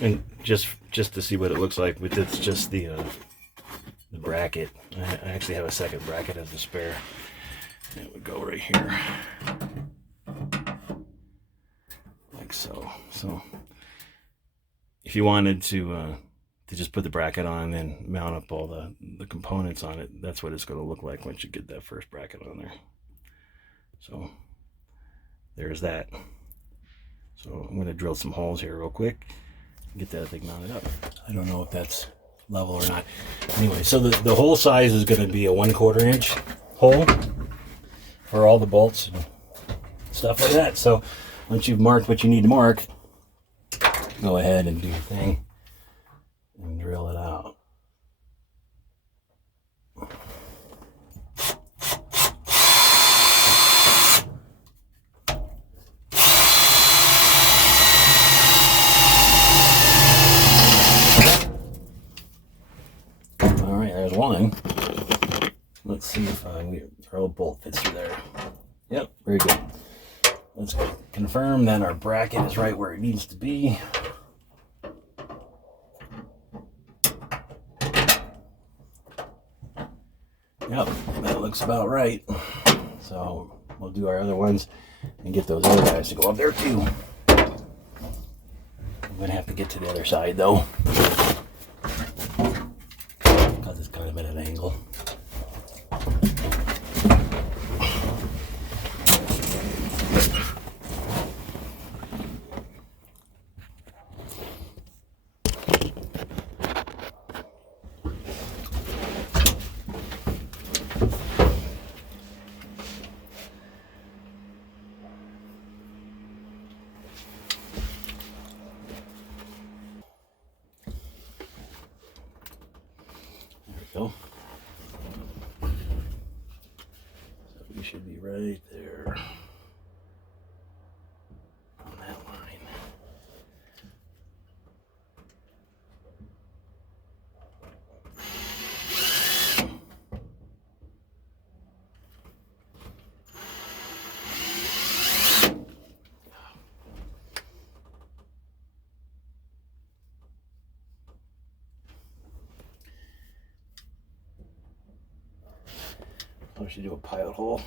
And just to see what it looks like, with it's just the bracket. I actually have a second bracket as a spare. It would go right here, like so. So if you wanted to just put the bracket on and then mount up all the components on it, that's what it's going to look like once you get that first bracket on there. So there's that. So I'm going to drill some holes here real quick and get that thing mounted up. I don't know if that's level or not. Anyway, so the hole size is going to be a 1/4 inch hole for all the bolts and stuff like that. So once you've marked what you need to mark, go ahead and do your thing and drill it out. All right, there's one. Let's see if our old bolt fits through there. Yep, very good. Let's confirm that our bracket is right where it needs to be. Yep, that looks about right. So we'll do our other ones and get those other guys to go up there too. I'm gonna have to get to the other side though, because it's kind of at an angle. Go. So we should be right there on that line. I should do a pilot hole.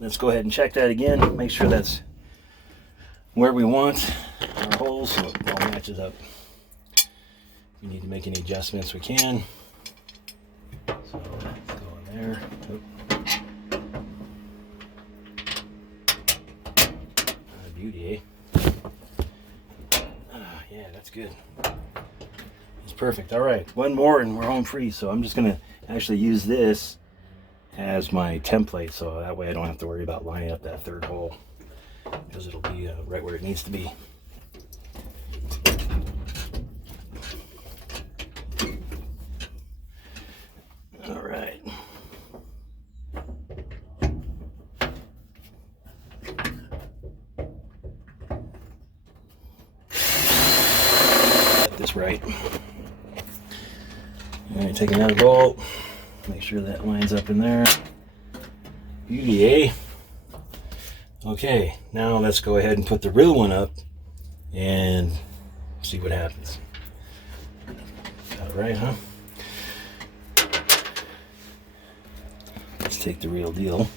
Let's go ahead and check that again. Make sure that's where we want our holes so it all matches up. If we need to make any adjustments, we can. So let's go in there. Oop. Beauty, eh? Yeah, that's good. It's perfect. All right, one more and we're home free. So I'm just gonna actually use this as my template, so that way I don't have to worry about lining up that third hole, because it'll be right where it needs to be. All right. This right. All right, take another bolt, make sure that lines up in there. Beauty, eh? Okay, now let's go ahead and put the real one up and see what happens. Got it right, huh? Let's take the real deal.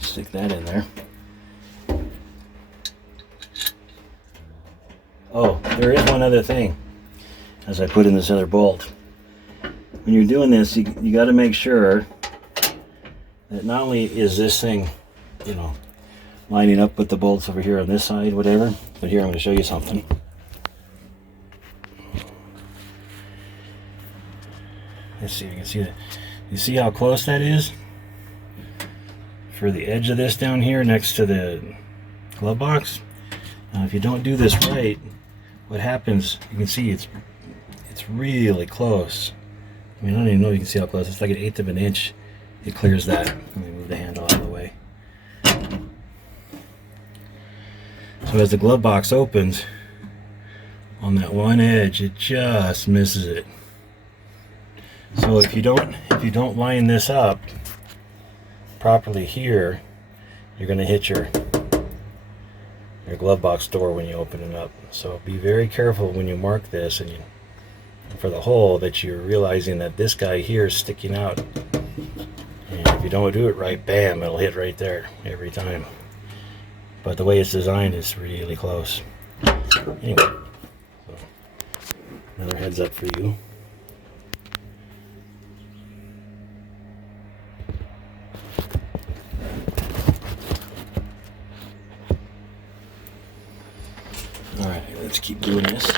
Stick that in there. Oh, there is one other thing as I put in this other bolt. When you're doing this, you got to make sure that not only is this thing, you know, lining up with the bolts over here on this side, whatever, but here I'm going to show you something. Let's see if you can see that. You see how close that is? For the edge of this down here next to the glove box. Now if you don't do this right, what happens, you can see it's really close. I mean, I don't even know if you can see how close. It's like 1/8 of an inch. It clears that. Let me move the handle out of the way. So as the glove box opens, on that one edge. It just misses it. So if you don't line this up properly here, you're going to hit your glove box door when you open it up. So be very careful when you mark this and for the hole, that you're realizing that this guy here is sticking out. And if you don't do it right, bam, it'll hit right there every time. But the way it's designed is really close. Anyway, so another heads up for you. All right, let's keep doing this.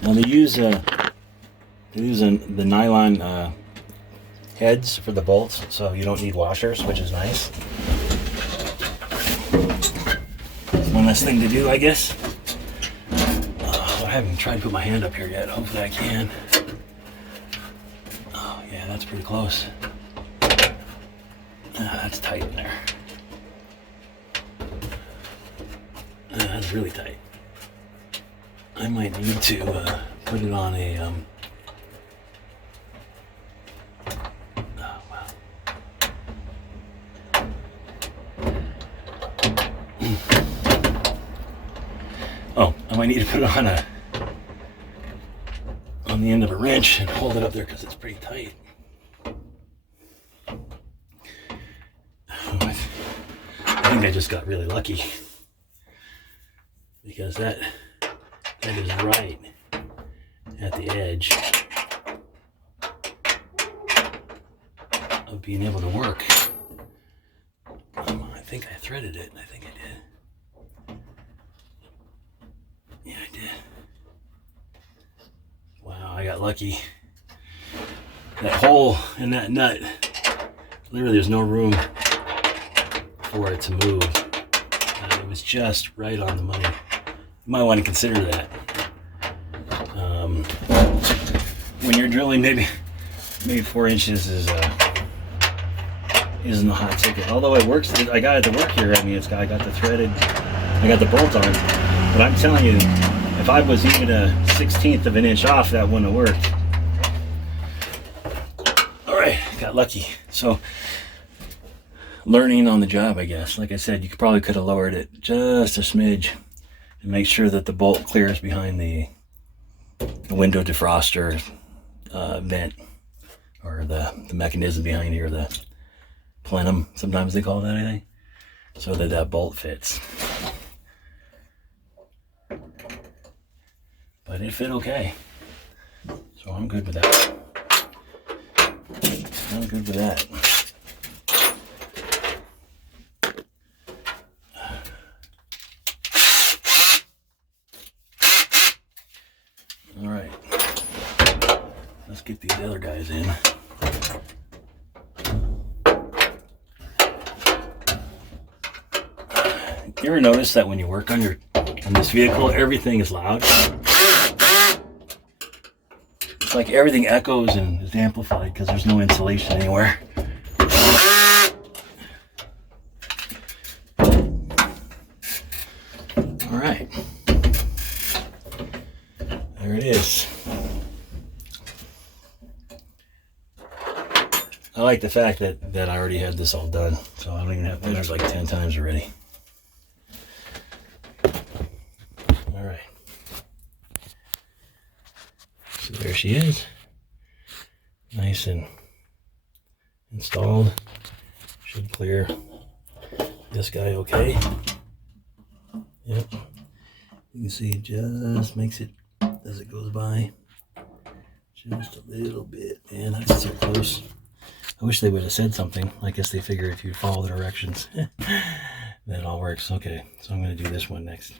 Now they use the nylon heads for the bolts, so you don't need washers, which is nice. One less thing to do, I guess. I haven't tried to put my hand up here yet. Hopefully I can. Oh yeah, that's pretty close. That's tight in there. That's really tight. I might need to put it on a oh wow. Oh, I might need to put it on the end of a wrench and hold it up there because it's pretty tight. I think I just got really lucky because that is right at the edge of being able to work. I think I threaded it. I think I did. Yeah, I did. Wow, I got lucky. That hole in that nut, literally there's no room for it to move. It was just right on the money. You might want to consider that. When you're drilling, maybe 4 inches isn't the hot ticket. Although it works, I got it to work here. I mean, I got the threaded, I got the bolt on. But I'm telling you, if I was even a 1/16 of an inch off, that wouldn't have worked. All right, got lucky. So, learning on the job, I guess. Like I said, you probably could have lowered it just a smidge and make sure that the bolt clears behind the window defroster vent, or the mechanism behind here, the plenum, sometimes they call that, I think, so that bolt fits. But it fit okay, so I'm good with that. I'm good with that. All right, let's get these other guys in. You ever notice that when you work on this vehicle, everything is loud? It's like everything echoes and is amplified because there's no insulation anywhere. All right, there it is. I like the fact that I already had this all done, so I don't even have to measure like 10 times already. All right. So there she is, nice and installed. Should clear this guy okay. Yep. You can see it just makes it as it goes by. Just a little bit. Man, that's so close. I wish they would have said something. I guess they figure if you follow the directions, then it all works. Okay, so I'm going to do this one next.